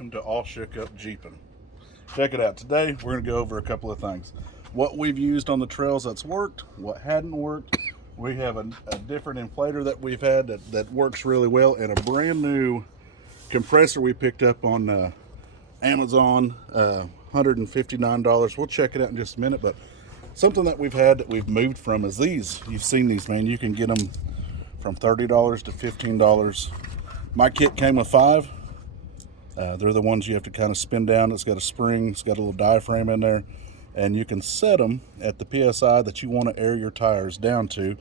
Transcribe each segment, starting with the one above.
welcome to All Shook Up Jeeping. Check it out. Today we're going to go over a couple of things. What we've used on the trails that's worked, what hadn't worked. We have a different inflator that we've had that works really well, and a brand new compressor we picked up on Amazon, $159. We'll check it out in just a minute, but something that we've had that we've moved from is these. You've seen these, man. You can get them from $30 to $15. My kit came with 5. They're the ones you have to kind of spin down. It's got a spring, it's got a little diaphragm in there, and you can set them at the PSI that you want to air your tires down to.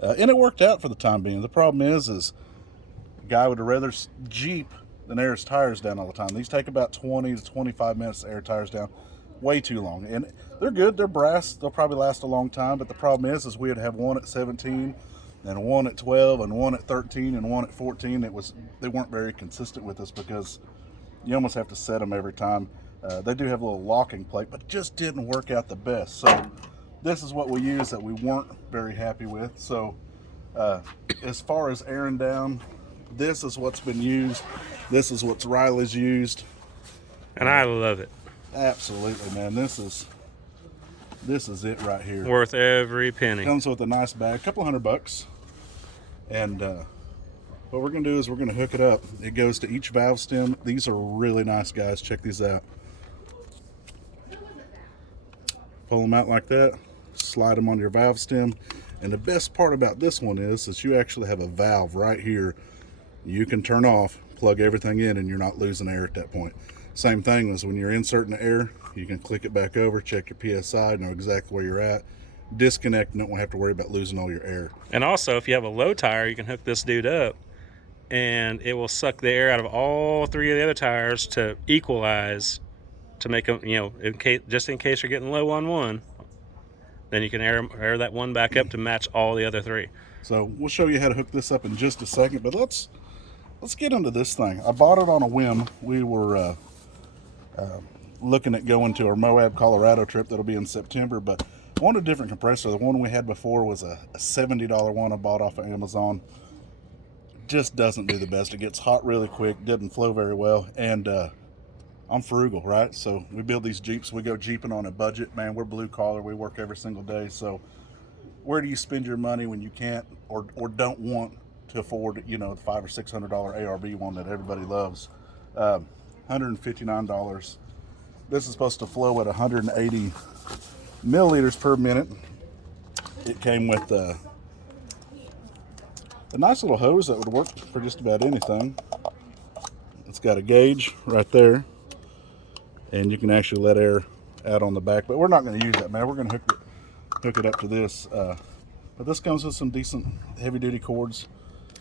And it worked out for the time being. The problem is a guy would rather Jeep than air his tires down all the time. These take about 20 to 25 minutes to air tires down. Way too long. And they're good, they're brass, they'll probably last a long time, but the problem is we would have one at 17 and one at 12 and one at 13 and one at 14. They weren't very consistent with us because you almost have to set them every time. They do have a little locking plate, but it just didn't work out the best. So this is what we used that we weren't very happy with. So as far as airing down, this is what's been used. This is what Riley's used. And I love it. Absolutely, man. This is it right here. Worth every penny. Comes with a nice bag, a couple $100. And what we're going to do is we're going to hook it up. It goes to each valve stem. These are really nice, guys. Check these out. Pull them out like that. Slide them on your valve stem. And the best part about this one is you actually have a valve right here. You can turn off, plug everything in, and you're not losing air at that point. Same thing as when you're inserting the air, you can click it back over, check your PSI, know exactly where you're at, disconnect, and don't have to worry about losing all your air. And also, if you have a low tire, you can hook this dude up, and it will suck the air out of all 3 of the other tires to equalize, to make them, just in case you're getting low on one, then you can air that one back up to match all the other 3. So we'll show you how to hook this up in just a second, but let's get into this thing. I bought it on a whim. We were looking at going to our Moab, Colorado trip that'll be in September, but I wanted a different compressor. The one we had before was a $70 one I bought off of Amazon. Just doesn't do the best. It gets hot really quick, doesn't flow very well, and I'm frugal, right? So we build these Jeeps. We go Jeeping on a budget, man. We're blue collar. We work every single day. So where do you spend your money when you can't or don't want to afford, the $500 or $600 ARB one that everybody loves? $159. This is supposed to flow at 180 milliliters per minute. It came with a nice little hose that would work for just about anything. It's got a gauge right there, and you can actually let air out on the back, but we're not going to use that, man. We're going to hook it up to this. But this comes with some decent heavy-duty cords,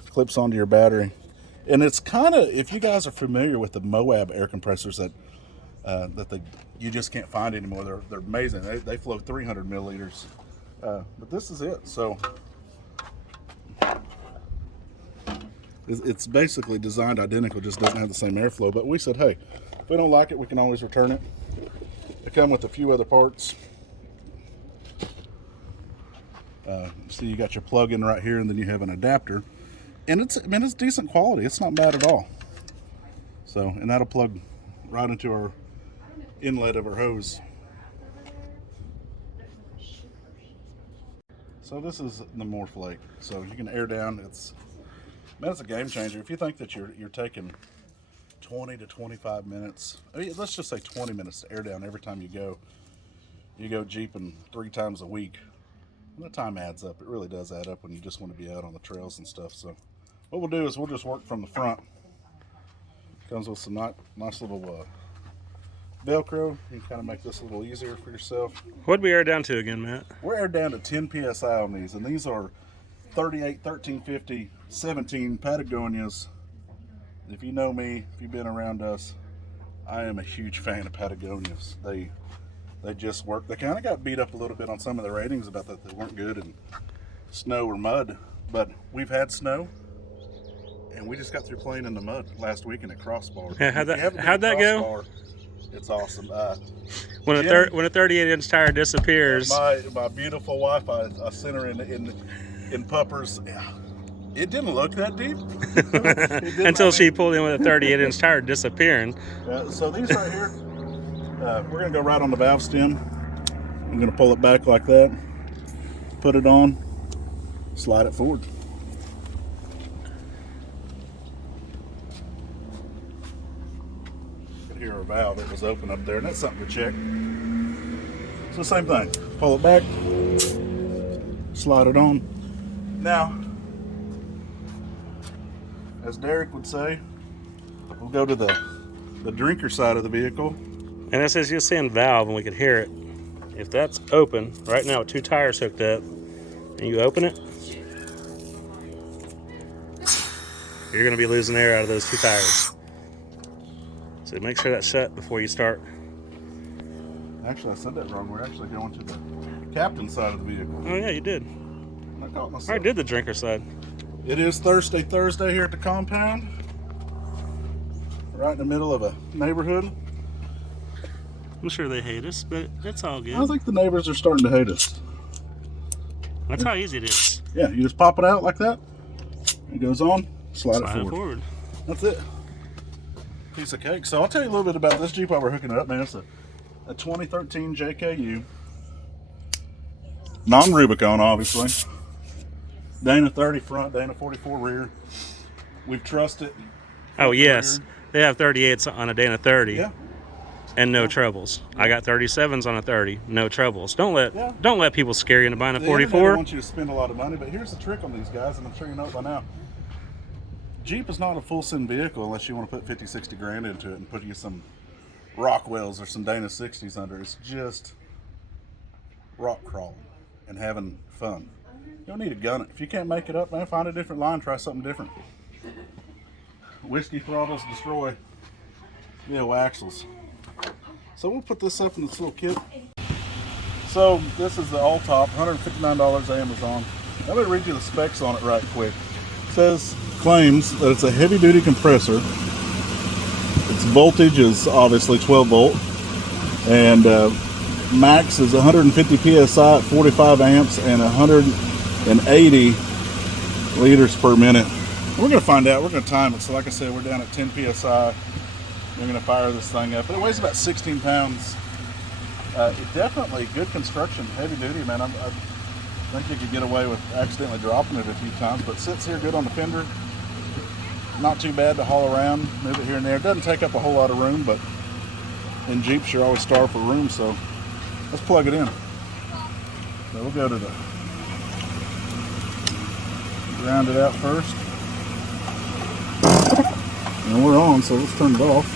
clips onto your battery. And it's kind of, if you guys are familiar with the Moab air compressors that you just can't find anymore, they're amazing. They flow 300 milliliters. But this is it. So it's basically designed identical, just doesn't have the same airflow. But we said, hey, if we don't like it, we can always return it. They come with a few other parts. See, you got your plug-in right here, and then you have an adapter. And it's decent quality. It's not bad at all. So, and that'll plug right into our inlet of our hose. So this is the Morrflate. So you can air down. It's a game changer. If you think that you're taking 20 to 25 minutes, let's just say 20 minutes to air down every time you go Jeeping 3 times a week. And the time adds up. It really does add up when you just want to be out on the trails and stuff. So what we'll do is we'll just work from the front. Comes with some nice little Velcro. You can kind of make this a little easier for yourself. What'd we air down to again, Matt? We're aired down to 10 PSI on these, and these are 38, 1350, 17 Patagonias. If you know me, if you've been around us, I am a huge fan of Patagonias. They just work. They kind of got beat up a little bit on some of the ratings about that they weren't good in snow or mud, but we've had snow, and we just got through playing in the mud last weekend at Crossbar. Yeah, how'd that go? It's awesome. When a 38-inch tire disappears. My beautiful wife, I sent her in puppers. Yeah. It didn't look that deep. It didn't, Until she pulled in with a 38-inch tire disappearing. So these right here, we're going to go right on the valve stem. I'm going to pull it back like that, put it on, slide it forward. You could hear a valve that was open up there, and that's something to check. So same thing, pull it back, slide it on. Now, as Derek would say, we'll go to the drinker side of the vehicle. And it says you'll see in valve, and we could hear it. If that's open, right now with 2 tires hooked up, and you open it, you're going to be losing air out of those 2 tires. So make sure that's shut before you start. Actually, I said that wrong. We're actually going to the captain's side of the vehicle. Oh yeah, you did. I caught myself. I did the drinker side. It is Thursday here at the compound. Right in the middle of a neighborhood. I'm sure they hate us, but it's all good. I think the neighbors are starting to hate us. That's how easy it is. Yeah, you just pop it out like that. It goes on, slide it forward. That's it. Piece of cake. So I'll tell you a little bit about this Jeep while we're hooking it up, man. It's a 2013 JKU. Non-Rubicon, obviously. Dana 30 front, Dana 44 rear. We've trusted. Oh, yes. They have 38s on a Dana 30. Yeah. And no troubles. I got 37s on a 30, no troubles. Don't let people scare you into buying a 44. I want you to spend a lot of money, but here's the trick on these guys, and I'm sure you know it by now. Jeep is not a full send vehicle unless you want to put 50, 60 grand into it and put you some Rockwells or some Dana 60s under. It's just rock crawling and having fun. You don't need to gun it. If you can't make it up, man, find a different line, try something different. Whiskey throttles destroy the axles. So we'll put this up in this little kit. So this is the all-top, $159 Amazon. I'm going to read you the specs on it right quick. It claims that it's a heavy-duty compressor. Its voltage is obviously 12 volt, and max is 150 psi at 45 amps and 180 liters per minute. We're going to find out. We're going to time it. So like I said, we're down at 10 psi. We're going to fire this thing up. It weighs about 16 pounds. It definitely good construction, heavy duty, man. I think you could get away with accidentally dropping it a few times, but sits here good on the fender. Not too bad to haul around, move it here and there. It doesn't take up a whole lot of room, but in Jeeps you're always starved for room, so let's plug it in. So we'll go to the ground it out first. And we're on, so let's turn it off.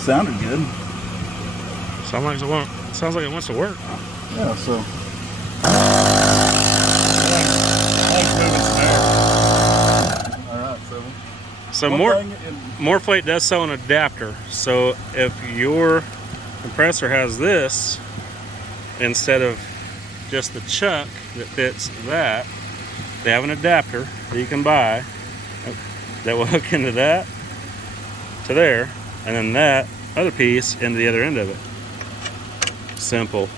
Sounded good. Sounds like it wants to work. Yeah, so. Alright, so Morrflate does sell an adapter. So if your compressor has this instead of just the chuck that fits that, they have an adapter that you can buy that will hook into that to there, and then that other piece into the other end of it. Simple.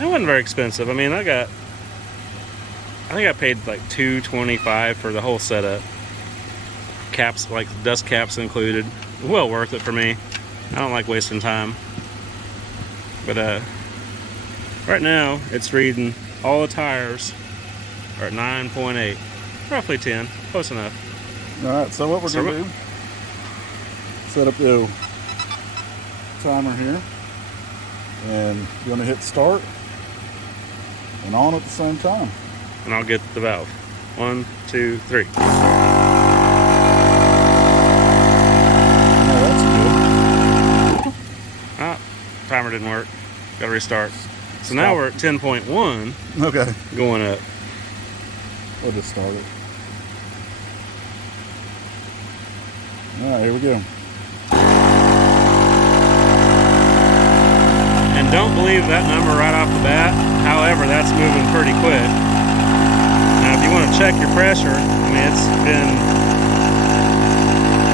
It wasn't very expensive. I mean, I think I paid like $225 for the whole setup. Caps, like dust caps included. Well worth it for me. I don't like wasting time. But right now it's reading all the tires are at 9.8, roughly 10, close enough. All right, so what we're gonna do? Set up the timer here, and you're gonna hit start and on at the same time. And I'll get the valve. 1, 2, 3. Yeah, that's good. Ah, timer didn't work. Got to restart. So now we're at 10.1. Okay. Going up. We'll just start it. All right, here we go. And don't believe that number right off the bat. However, that's moving pretty quick. Now, if you want to check your pressure, I mean, it's been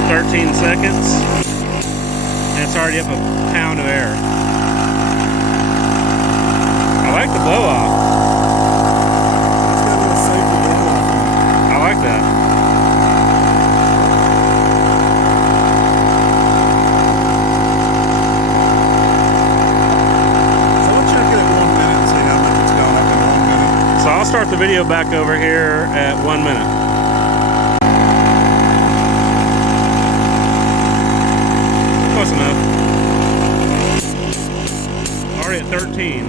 13 seconds, and it's already up a pound of air. I like the blow off. I like that. start the video back over here at 1 minute. Close enough. Already at 13.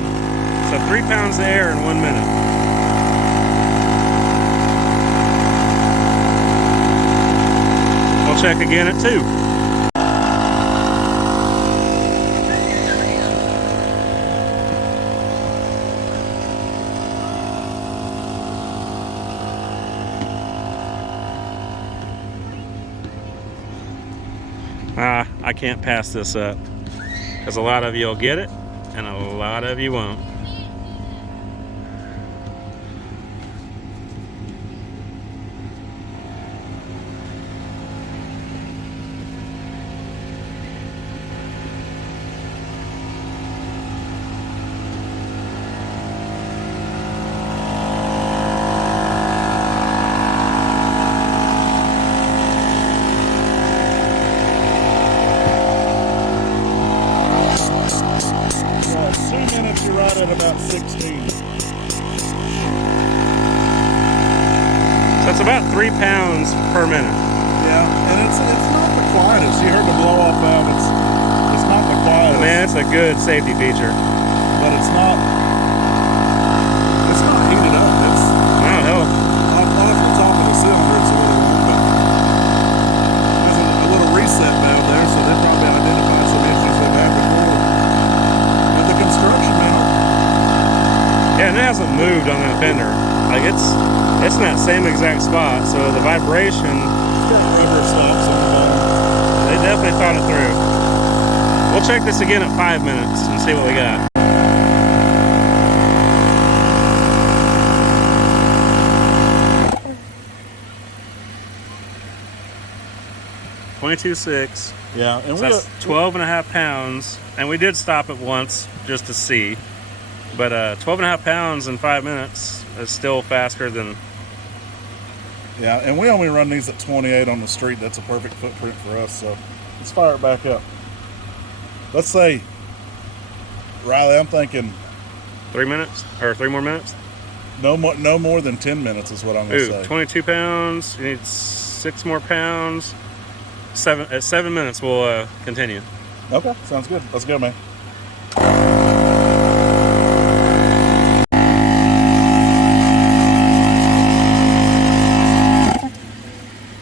So 3 pounds of air in 1 minute. I'll check again at 2. I can't pass this up because a lot of you will get it and a lot of you won't. You're right at about 16. So it's about 3 pounds per minute. Yeah, and it's not the quietest. You heard the blow off valve. It's not the quietest. Man, it's a good safety feature. But it's not heated up. It's hell. off the top of the cylinder. It's a little warm, but there's a little reset valve there, so they probably identified some issues they've had before. But the construction, man. Yeah, and it hasn't moved on that fender. Like it's in that same exact spot. So the vibration, Rubber stops on the bottom. they definitely thought it through. We'll check this again at 5 minutes and see what we got. $22.6. Yeah, and So that's 12.5 pounds, and we did stop it once just to see. But 12.5 pounds in 5 minutes is still faster than. Yeah, and we only run these at 28 on the street. That's a perfect footprint for us. So let's fire it back up. Let's say, Riley, I'm thinking 3 minutes or 3 more minutes. no more than 10 minutes is what I'm gonna say. 22 pounds. You need 6 more pounds. At 7 minutes, we'll continue. Okay, sounds good. Let's go, man.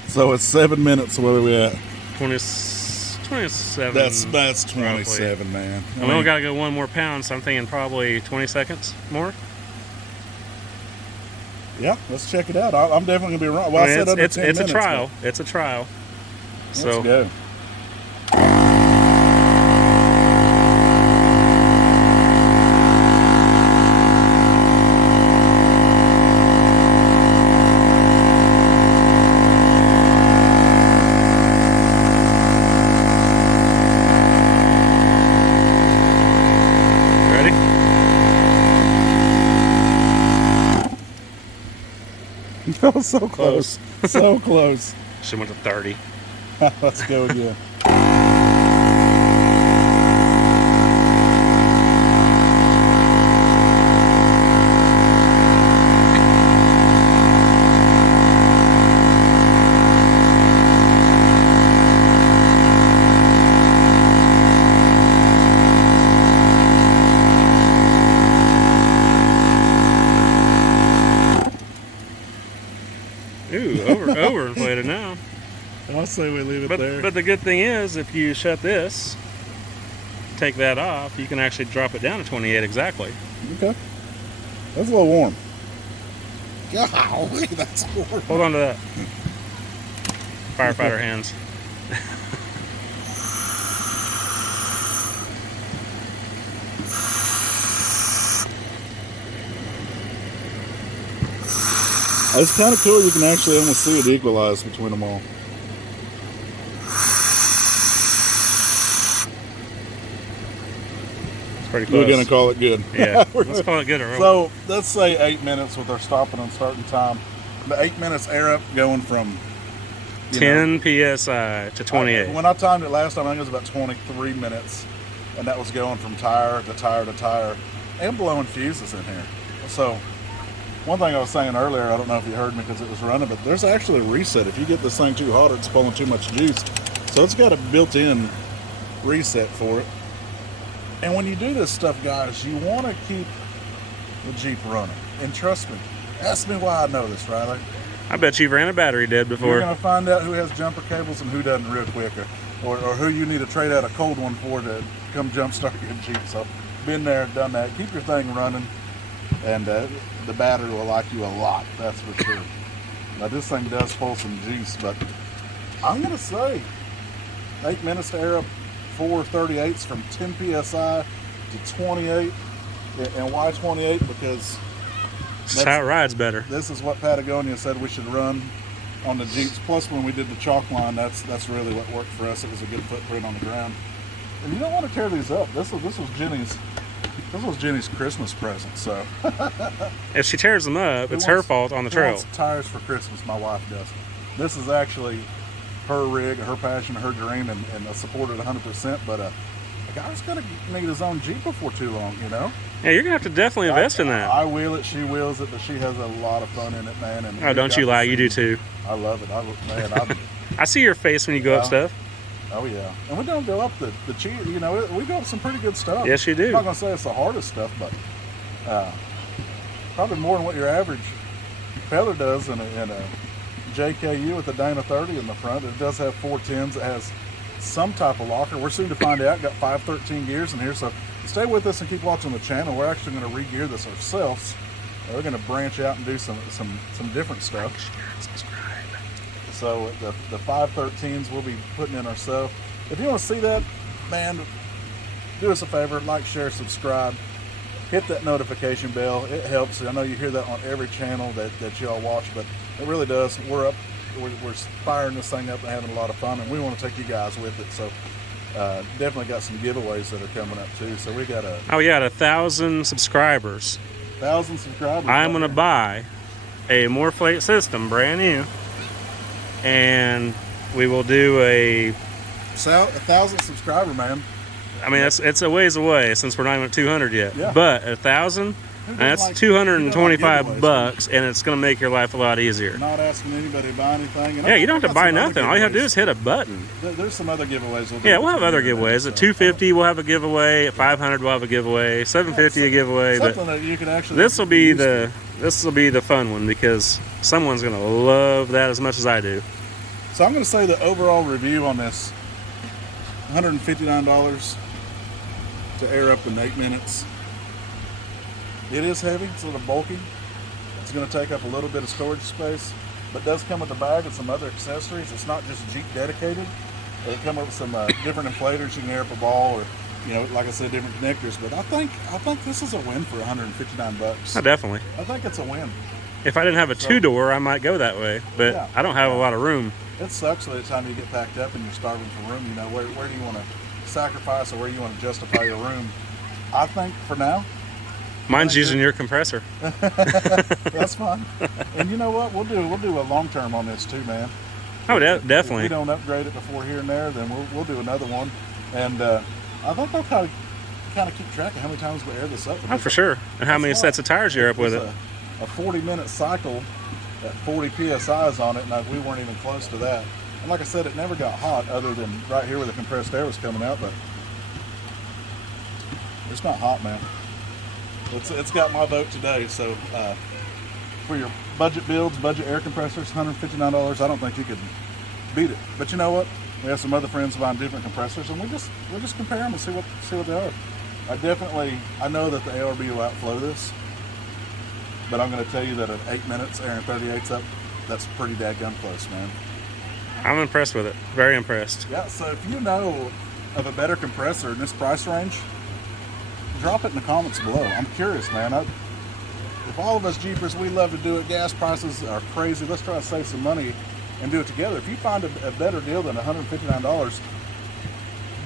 So it's 7 minutes. What are we at? 27. That's 27, roughly. man. And we gotta go 1 more pound, so I'm thinking probably 20 seconds more. Yeah, let's check it out. I'm definitely gonna be wrong. Well, I said under 10 minutes. It's a trial. It's a trial. So let's go. ready? Oh, so close. So close. She went to 30. Let's go again. Ooh, overinflated now. I say we leave it there. But the good thing is, if you shut this, take that off, you can actually drop it down to 28 exactly. Okay. That's a little warm. Golly, that's warm. Hold on to that. Firefighter hands. It's kind of cool. You can actually almost see it equalize between them all. Pretty close. We're gonna call it good. Yeah, let's call it good. So let's say 8 minutes with our stopping and starting time. The 8 minutes air up going from 10 psi to 28. When I timed it last time, I think it was about 23 minutes, and that was going from tire to tire to tire, and blowing fuses in here. So One thing I was saying earlier, I don't know if you heard me because it was running, but there's actually a reset. If you get this thing too hot, it's pulling too much juice. So it's got a built-in reset for it. And when you do this stuff, guys, you want to keep the Jeep running. And trust me, ask me why I know this, Riley. I bet you've ran a battery dead before. You're going to find out who has jumper cables and who doesn't real quick, or who you need to trade out a cold one for to come jump start your Jeep. So been there, done that. Keep your thing running, and the battery will like you a lot, that's for sure. Now this thing does pull some juice, but I'm going to say 8 minutes to air up 438s from 10 psi to 28. And why 28? Because that's how it rides better. This is what Patagonia said we should run on the Jeeps. Plus, when we did the chalk line, that's really what worked for us. It was a good footprint on the ground. And you don't want to tear these up. This was Jenny's Christmas present. So if she tears them up, it's her fault on the trail. Wants tires for Christmas. My wife does. This is actually her rig, her passion, her dream, and I support it 100%. But a guy's gonna need his own Jeep before too long, you know. Yeah, you're gonna have to definitely invest in that. I wheel it, she wheels it, but she has a lot of fun in it, man. And oh, don't you lie, you do too. I love it. I see your face when you go up stuff. Oh yeah, and we don't go up the cheap. You know, we go up some pretty good stuff. Yes, you do. I'm not gonna say it's the hardest stuff, but probably more than what your average feather does in a JKU with a Dana 30 in the front. It does have 410s. It has some type of locker. We're soon to find out. Got 513 gears in here, so stay with us and keep watching the channel. We're actually going to re-gear this ourselves. We're going to branch out and do some different stuff. So the 513s we'll be putting in ourselves. If you want to see that, man, do us a favor, like, share, subscribe, hit that notification bell. It helps. I know you hear that on every channel that y'all watch, but it really does. We're firing this thing up and having a lot of fun, and we want to take you guys with it. So definitely got some giveaways that are coming up too. So we got at 1,000 subscribers. 1,000 subscribers. I'm gonna buy a Morrflate system, brand new, and we will do a 1,000 subscriber, man. I mean, it's a ways away since we're not even at 200 yet. Yeah. But 1,000. And that's $225, and it's going to make your life a lot easier. Not asking anybody to buy anything. Yeah, you don't have to buy nothing. All you have to do is hit a button. There's some other giveaways. We'll have other giveaways. At $250, we'll have a giveaway. At $500, we'll have a giveaway. $750, a giveaway. But that you can actually. This will be the fun one because someone's going to love that as much as I do. So I'm going to say the overall review on this: $159 to air up in 8 minutes. It is heavy, it's a little bulky. It's going to take up a little bit of storage space, but it does come with a bag and some other accessories. It's not just Jeep dedicated. They come up with some different inflators. You can air up a ball, or like I said, different connectors. But I think this is a win for $159. Oh, definitely. I think it's a win. If I didn't have a two-door, I might go that way, but yeah. I don't have a lot of room. It sucks by the time you get packed up and you're starving for room. Where do you want to sacrifice, or where do you want to justify your room? I think for now. Mine's using your compressor. That's fine. And you know what? We'll do a long term on this too, man. Oh, definitely. If we don't upgrade it before here and there, then we'll do another one. And I think they'll kind of keep track of how many times we air this up. Oh, for sure. And how many sets of tires you're up with it. A 40-minute cycle at 40 psi's on it, and we weren't even close to that. And like I said, it never got hot other than right here where the compressed air was coming out, but it's not hot, man. It's got my vote today. So for your budget builds, budget air compressors, $159, I don't think you could beat it. But you know what? We have some other friends buying different compressors, and we'll just compare them and see what they are. I know that the ARB will outflow this, but I'm going to tell you that at 8 minutes airing 38s up, that's pretty dadgum close, man. I'm impressed with it. Very impressed. Yeah. So if you know of a better compressor in this price range, drop it in the comments below. I'm curious, man. If all of us Jeepers, we love to do it. Gas prices are crazy. Let's try to save some money and do it together. If you find a better deal than $159,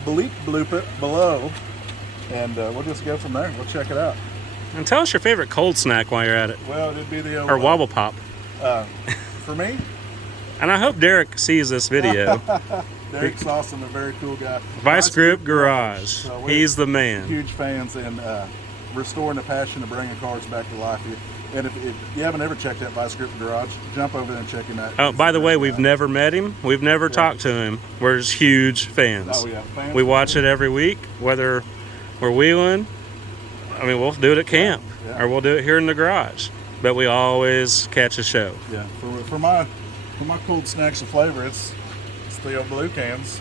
bloop it below, and we'll just go from there. We'll check it out. And tell us your favorite cold snack while you're at it. Well, it'd be the or Wobble Pop. For me. And I hope Derek sees this video. Derek's awesome, a very cool guy. Vice Grip Garage. He's the man. Huge fans, and restoring the passion of bringing cars back to life. And if you haven't ever checked out Vice Grip Garage, jump over there and check him out. Oh, by the way, we've never met him. We've never talked to him. We're just huge fans. Oh, yeah. Fans. We watch it every week, whether we're wheeling. I mean, we'll do it at camp, or we'll do it here in the garage. But we always catch a show. Yeah. For my cold snacks of flavor, it's the old blue cans.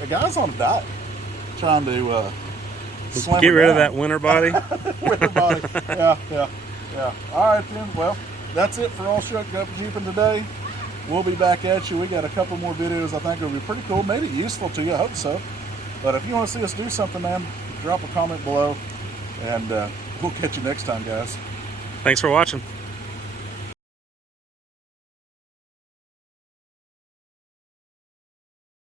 The guy's on a diet, trying to slim Get rid down. of that winter body. Winter body. Yeah. All right, then. Well, that's it for All Shuck Up Jeeping today. We'll be back at you. We got a couple more videos I think will be pretty cool, maybe useful to you. I hope so. But if you want to see us do something, man, drop a comment below, and we'll catch you next time, guys. Thanks for watching.